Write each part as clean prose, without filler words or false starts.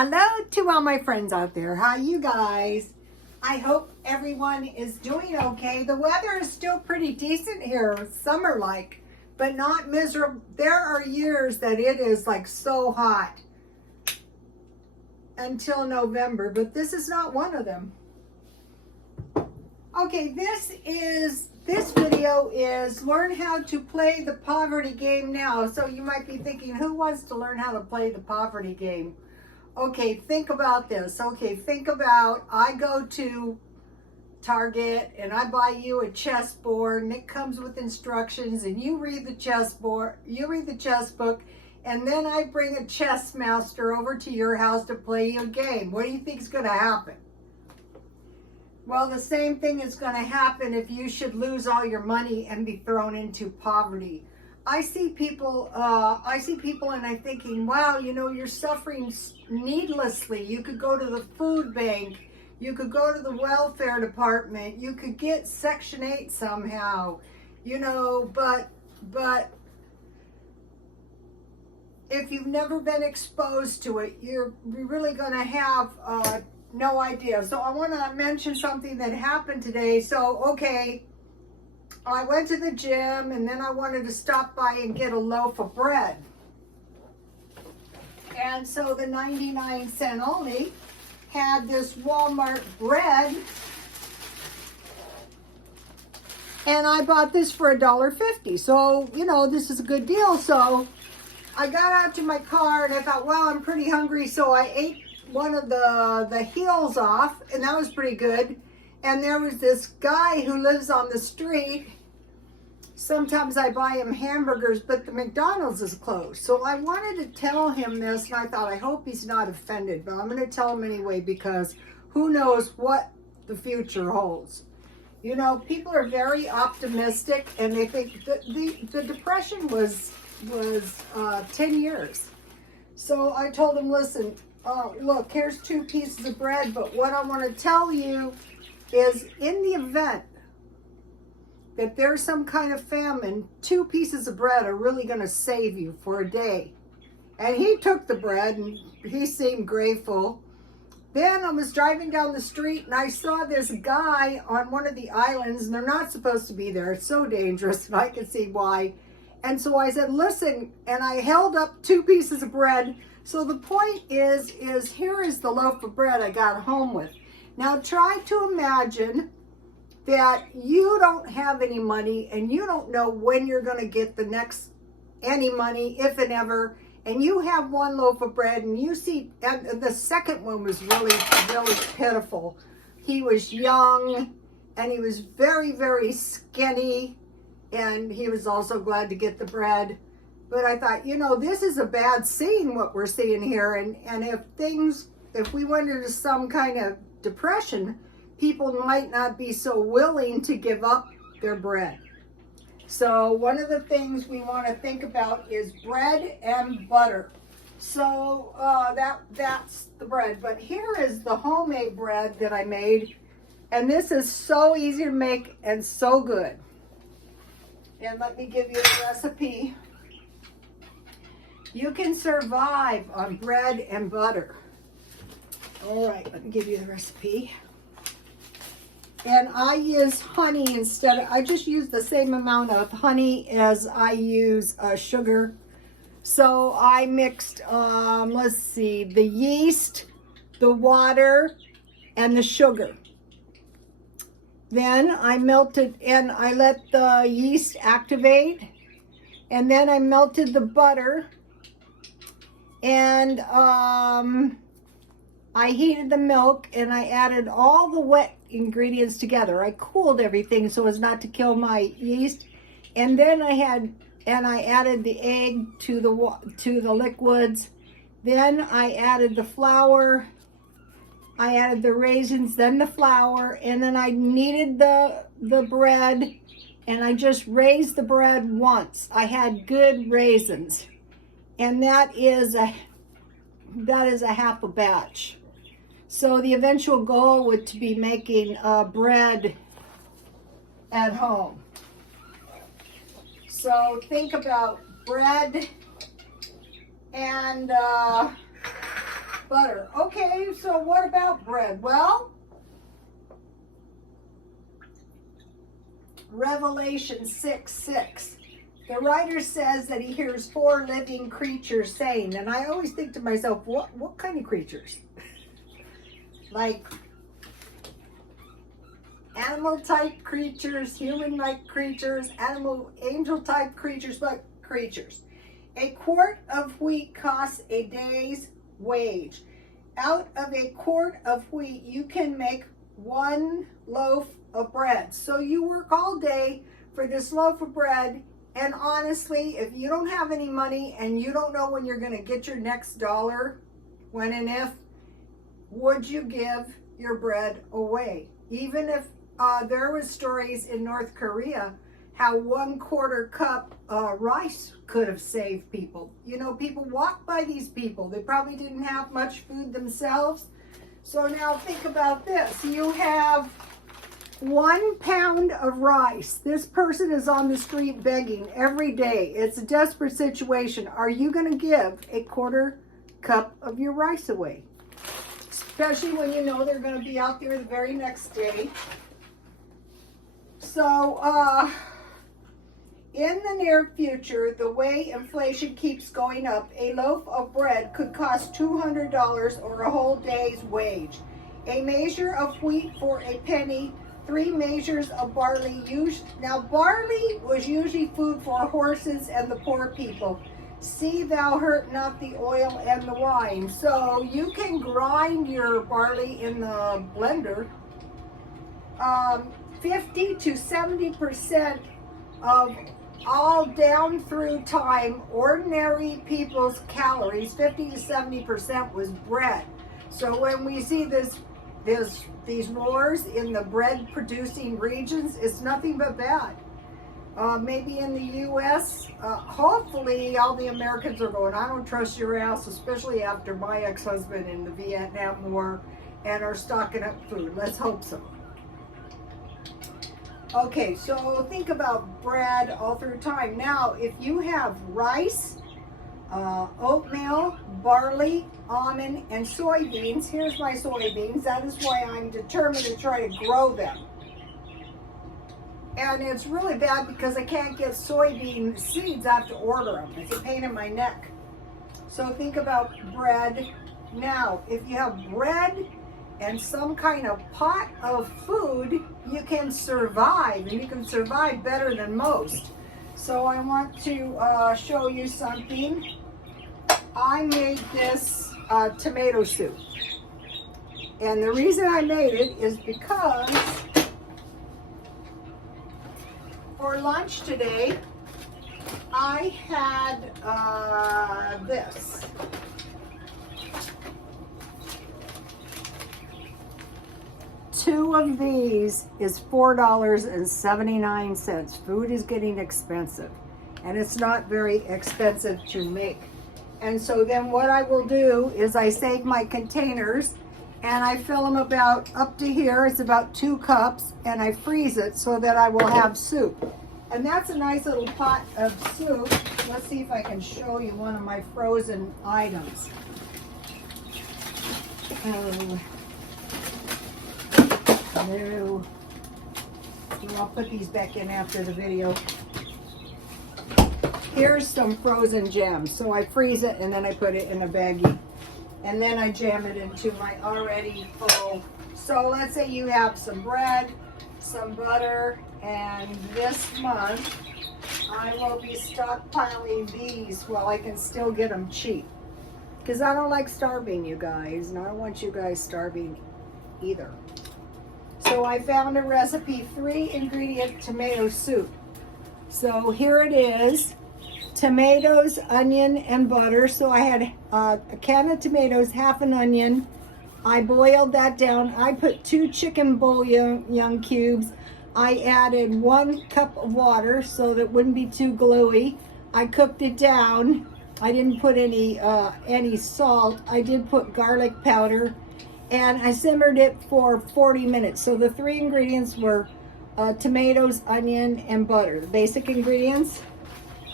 Hello to all my friends out there. How you guys? I hope everyone is doing okay. The weather is still pretty decent here, summer-like, but not miserable. There are years that it is like so hot until November, but this is not one of them. Okay, this video is learn how to play the poverty game now. So you might be thinking, who wants to learn how to play the poverty game? Okay, think about this. Okay, think about I go to Target and I buy you a chessboard and it comes with instructions and you read the chessboard, you read the chess book, and then I bring a chess master over to your house to play you a game. What do you think is going to happen? Well, the same thing is going to happen if you should lose all your money and be thrown into poverty. I see people and I'm thinking, wow, you know, you're suffering needlessly. You could go to the food bank. You could go to the welfare department. You could get Section 8 somehow, you know, but if you've never been exposed to it, you're really going to have no idea. So I want to mention something that happened today. So, okay, I went to the gym and then I wanted to stop by and get a loaf of bread. And so the 99-cent only had this Walmart bread. And I bought this for $1.50. So, you know, this is a good deal. So I got out to my car and I thought, wow, I'm pretty hungry. So I ate one of the heels off, and that was pretty good. And there was this guy who lives on the street. Sometimes I buy him hamburgers, but the McDonald's is closed. So I wanted to tell him this, and I thought, I hope he's not offended, but I'm going to tell him anyway, because who knows what the future holds. You know, people are very optimistic, and they think that the Depression was 10 years. So I told him, listen, look, here's 2 pieces of bread, but what I want to tell you is in the event that there's some kind of famine, 2 pieces of bread are really going to save you for a day. And he took the bread and he seemed grateful. Then I was driving down the street and I saw this guy on one of the islands, and they're not supposed to be there. It's so dangerous, and I can see why. And so I said, listen, and I held up 2 pieces of bread. So the point is here is the loaf of bread I got home with. Now try to imagine that you don't have any money and you don't know when you're going to get the next any money, if and ever, and you have 1 loaf of bread and you see, and the second one was really pitiful. He was young and he was very, very skinny, and he was also glad to get the bread. But I thought, you know, this is a bad scene, what we're seeing here. And if we went into some kind of depression, people might not be so willing to give up their bread. So one of the things we want to think about is bread and butter. So that's the bread. But here is the homemade bread that I made. And this is so easy to make and so good. And let me give you the recipe. You can survive on bread and butter. All right, let me give you the recipe. And I use honey instead of, I just use the same amount of honey as I use sugar. So I mixed, let's see, the yeast, the water, and the sugar. Then I melted, and I let the yeast activate. And then I melted the butter. And I heated the milk, and I added all the wet ingredients together. I cooled everything so as not to kill my yeast. And then I added the egg to the liquids. Then I added the flour. I added the raisins, then the flour, and then I kneaded the bread, and I just raised the bread once. I had good raisins, and that is a half a batch. So the eventual goal would to be making bread at home. So think about bread and Butter. Okay, so what about bread? Well, Revelation 6:6. The writer says that he hears 4 living creatures saying, and I always think to myself, what kind of creatures? Like animal type creatures, human like creatures, animal angel type creatures, but creatures. A quart of wheat costs a day's wage. Out of a quart of wheat, you can make 1 loaf of bread. So you work all day for this loaf of bread, and honestly, if you don't have any money and you don't know when you're going to get your next dollar, when and if, would you give your bread away? Even if there was stories in North Korea how 1/4 cup rice could have saved people. You know, people walk by these people. They probably didn't have much food themselves. So now think about this. You have 1 pound of rice. This person is on the street begging every day. It's a desperate situation. Are you going to give a 1/4 cup of your rice away? Especially when you know they're going to be out there the very next day. So, in the near future, the way inflation keeps going up, a loaf of bread could cost $200 or a whole day's wage. A measure of wheat for a penny, 3 measures of barley. Now, barley was usually food for horses and the poor people. See thou hurt not the oil and the wine. So you can grind your barley in the blender. 50 to 70% of all down through time ordinary people's calories, 50 to 70% was bread. So when we see these wars in the bread producing regions, it's nothing but bad. Maybe in the U.S., hopefully all the Americans are going, I don't trust your ass, especially after my ex-husband in the Vietnam War, and are stocking up food. Let's hope so. Okay, so think about bread all through time. Now, if you have rice, oatmeal, barley, almond, and soybeans, here's my soybeans. That is why I'm determined to try to grow them. And it's really bad because I can't get soybean seeds. I have to order them. It's a pain in my neck. So think about bread. Now, if you have bread and some kind of pot of food, you can survive, and you can survive better than most. So I want to show you something. I made this tomato soup. And the reason I made it is because for lunch today, I had this. Two of these is $4.79. Food is getting expensive, and it's not very expensive to make. And so then what I will do is I save my containers and I fill them about up to here. It's about 2 cups, and I freeze it so that I will have soup. And that's a nice little pot of soup. Let's see if I can show you one of my frozen items. No. I'll put these back in after the video. Here's some frozen jams. So I freeze it and then I put it in a baggie. And then I jam it into my already full. So let's say you have some bread, some butter, and this month I will be stockpiling these while I can still get them cheap. Because I don't like starving you guys, and I don't want you guys starving either. So I found a recipe, 3-ingredient tomato soup. So here it is, tomatoes, onion, and butter. So I had a can of tomatoes, half an onion. I boiled that down. I put 2 chicken bouillon cubes. I added 1 cup of water so that it wouldn't be too gluey. I cooked it down. I didn't put any salt. I did put garlic powder. And I simmered it for 40 minutes. So the 3 ingredients were tomatoes, onion, and butter, the basic ingredients.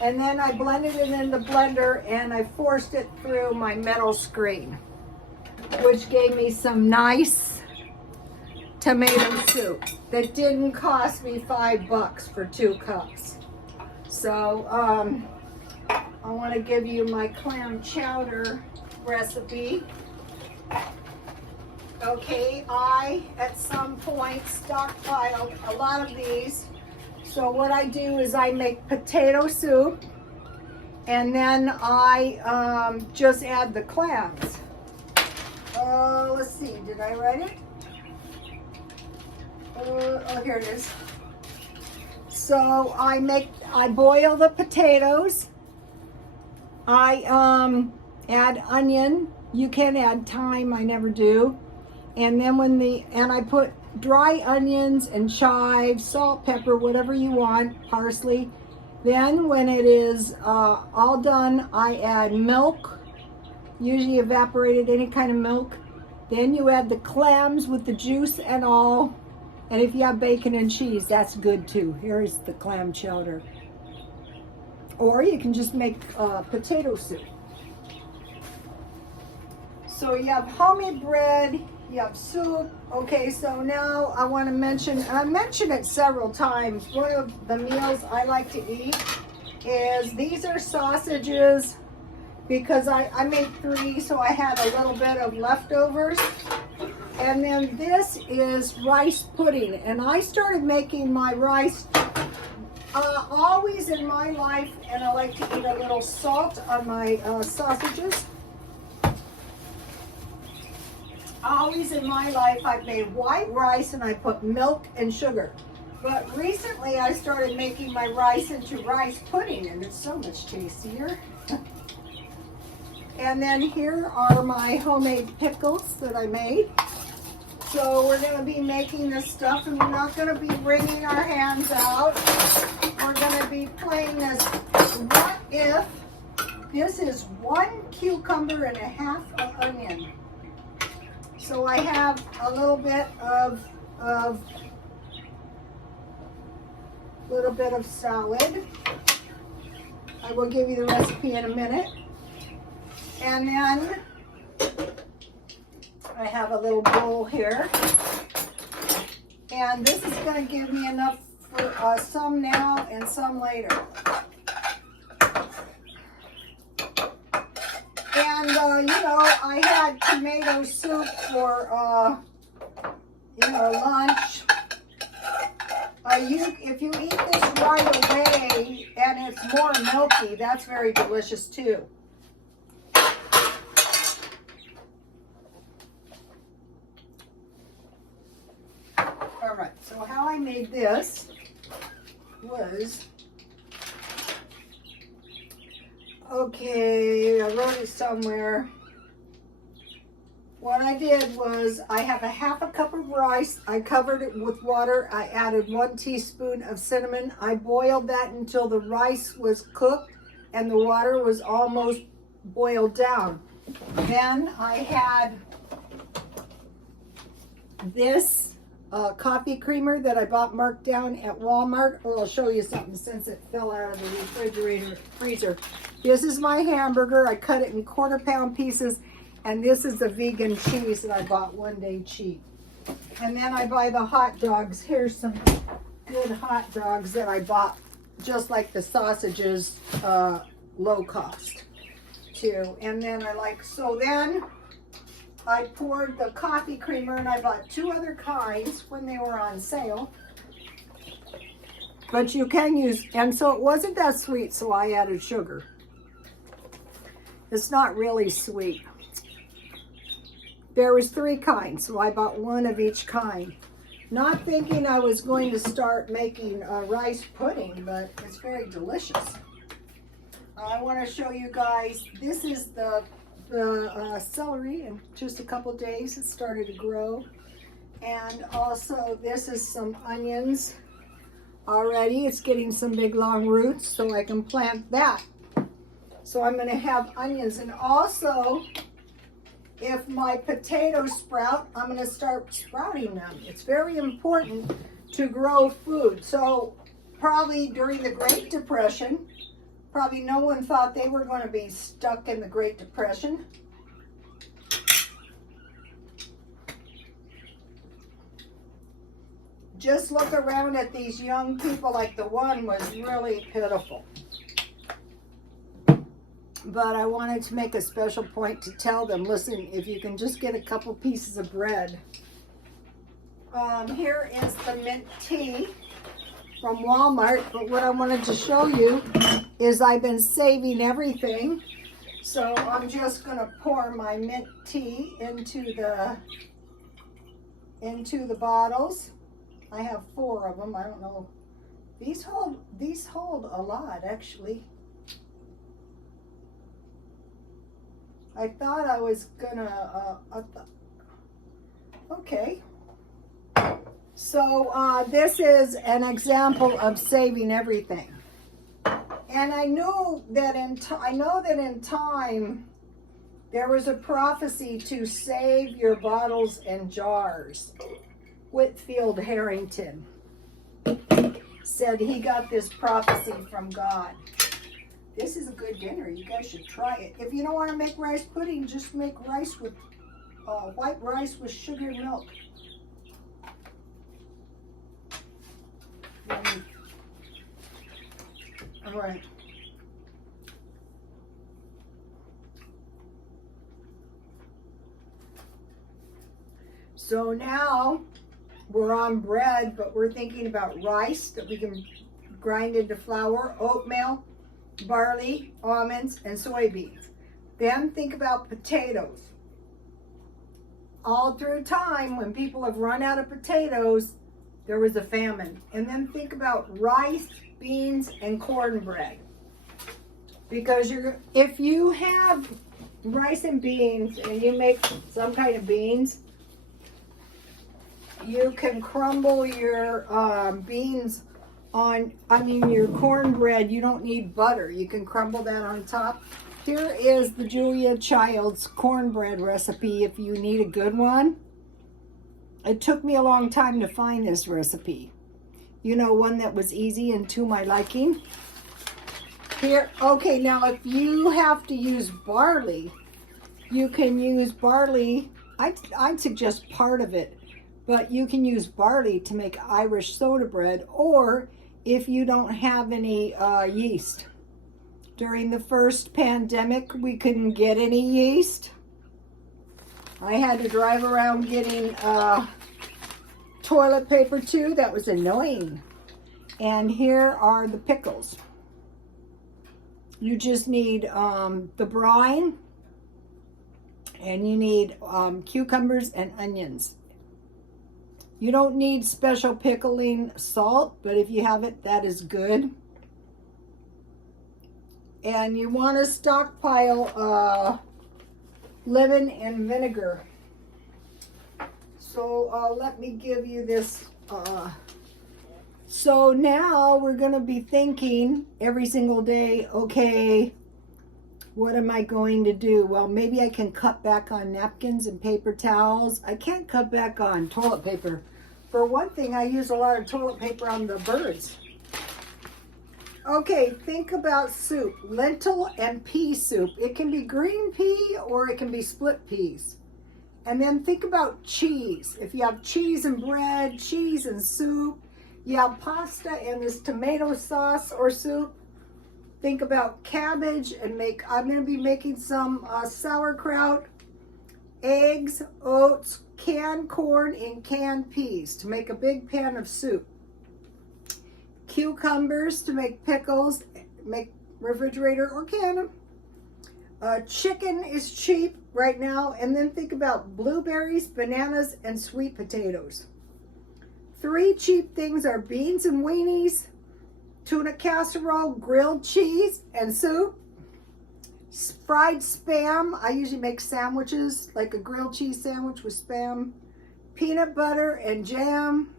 And then I blended it in the blender and I forced it through my metal screen. which gave me some nice tomato soup that didn't cost me $5 for 2 cups. So I want to give you my clam chowder recipe. Okay, I at some point stockpiled a lot of these. So what I do is I make potato soup, and then I just add the clams. Let's see, did I write it? Oh, here it is. So I boil the potatoes. I add onion. You can add thyme, I never do. And then I put dry onions and chives, salt, pepper, whatever you want, parsley. Then when it is all done, I add milk, usually evaporated, any kind of milk. Then you add the clams with the juice and all. And if you have bacon and cheese, that's good too. Here's the clam chowder. Or you can just make potato soup. So you have homemade bread, you have soup. Okay, so now I want to mention, and I mentioned it several times, one of the meals I like to eat is, these are sausages, because I made 3, so I had a little bit of leftovers. And then this is rice pudding, and I started making my rice always in my life, and I like to eat a little salt on my sausages. Always in my life I've made white rice and I put milk and sugar. But recently I started making my rice into rice pudding, and it's so much tastier. And then here are my homemade pickles that I made. So we're going to be making this stuff, and we're not going to be wringing our hands out. We're going to be playing this what if. This is 1 cucumber and a half of onion. So I have a little bit of salad. I will give you the recipe in a minute. And then I have a little bowl here. And this is going to give me enough for some now and some later. And, you know, I had tomato soup for, lunch. If you eat this right away and it's more milky, that's very delicious too. All right, so how I made this was, okay, I wrote it somewhere. What I did was, I have a half a cup of rice. I covered it with water. I added 1 teaspoon of cinnamon. I boiled that until the rice was cooked and the water was almost boiled down. Then I had this coffee creamer that I bought marked down at Walmart. Oh, I'll show you something since it fell out of the freezer. This is my hamburger. I cut it in 1/4 pound pieces. And this is the vegan cheese that I bought one day cheap. And then I buy the hot dogs. Here's some good hot dogs that I bought, just like the sausages, low cost too. And then then I poured the coffee creamer, and I bought 2 other kinds when they were on sale. But you can use, and so it wasn't that sweet, so I added sugar. It's not really sweet. There was 3 kinds, so I bought 1 of each kind. Not thinking I was going to start making rice pudding, but it's very delicious. I want to show you guys, this is the celery. In just a couple days it started to grow. And also this is some onions already. It's getting some big long roots, so I can plant that. So I'm going to have onions. And also, if my potatoes sprout, I'm going to start sprouting them. It's very important to grow food. So probably during the Great Depression, probably no one thought they were going to be stuck in the Great Depression. just look around at these young people, like the one was really pitiful. But I wanted to make a special point to tell them, listen, if you can just get a couple pieces of bread. Here is the mint tea from Walmart, but what I wanted to show you is I've been saving everything. So I'm just going to pour my mint tea into the bottles. I have 4 of them. I don't know. These hold a lot, actually. I thought I was gonna, okay. So this is an example of saving everything. And I know that in time, there was a prophecy to save your bottles and jars. Whitfield Harrington said he got this prophecy from God. This is a good dinner. You guys should try it. If you don't want to make rice pudding, just make rice with white rice with sugar and milk. All right. So now we're on bread, but we're thinking about rice that we can grind into flour, oatmeal, barley, almonds, and soybeans. Then think about potatoes. All through time, when people have run out of potatoes, there was a famine. And then think about rice, beans, and cornbread. Because if you have rice and beans and you make some kind of beans, you can crumble your beans your cornbread. You don't need butter. You can crumble that on top. Here is the Julia Child's cornbread recipe if you need a good one. It took me a long time to find this recipe. You know, one that was easy and to my liking. Here, okay, now if you have to use barley, you can use barley. I'd suggest part of it, but you can use barley to make Irish soda bread, or if you don't have any yeast. During the first pandemic, we couldn't get any yeast. I had to drive around getting toilet paper too. That was annoying. And here are the pickles. You just need the brine, and you need cucumbers and onions. You don't need special pickling salt, but if you have it, that is good. And you want to stockpile lemon and vinegar. So let me give you this. So now we're going to be thinking every single day, okay, what am I going to do? Well, maybe I can cut back on napkins and paper towels. I can't cut back on toilet paper. For one thing, I use a lot of toilet paper on the birds. Okay, think about soup. Lentil and pea soup. It can be green pea or it can be split peas. And then think about cheese. If you have cheese and bread, cheese and soup, you have pasta and this tomato sauce or soup. Think about cabbage and I'm going to be making some sauerkraut, eggs, oats, canned corn, and canned peas to make a big pan of soup. Cucumbers to make pickles, make refrigerator or can them. Chicken is cheap right now. And then think about blueberries, bananas, and sweet potatoes. 3 cheap things are beans and weenies, tuna casserole, grilled cheese, and soup. Fried Spam. I usually make sandwiches, like a grilled cheese sandwich with Spam. Peanut butter and jam.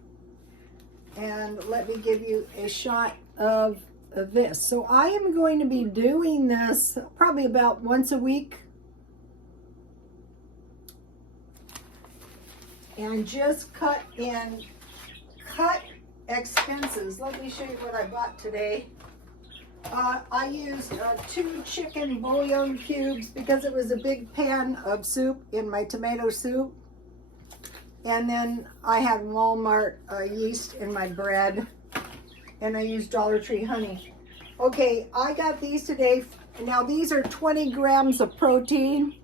And let me give you a shot of this. So I am going to be doing this probably about once a week. And just cut expenses. Let me show you what I bought today. I used 2 chicken bouillon cubes because it was a big pan of soup in my tomato soup. And then I had Walmart yeast in my bread, and I used Dollar Tree honey. Okay, I got these today. Now these are 20 grams of protein.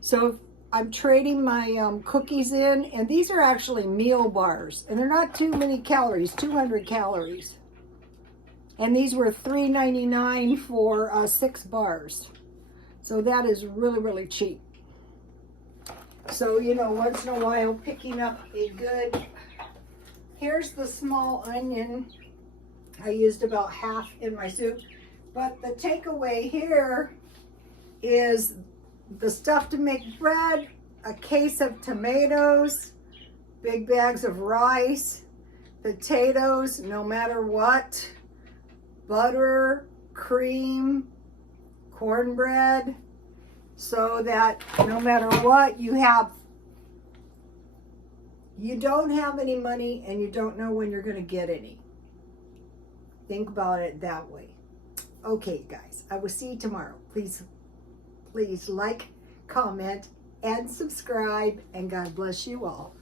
So I'm trading my cookies in, and these are actually meal bars, and they're not too many calories, 200 calories. And these were $3.99 for 6 bars. So that is really, really cheap. So, you know, once in a while picking up a good, here's the small onion. I used about half in my soup. But the takeaway here is the stuff to make bread, a case of tomatoes, big bags of rice, potatoes, no matter what, butter, cream, cornbread, so that no matter what you have, you don't have any money and you don't know when you're going to get any. Think about it that way. Okay, guys, I will see you tomorrow. Please like, comment, and subscribe, and God bless you all.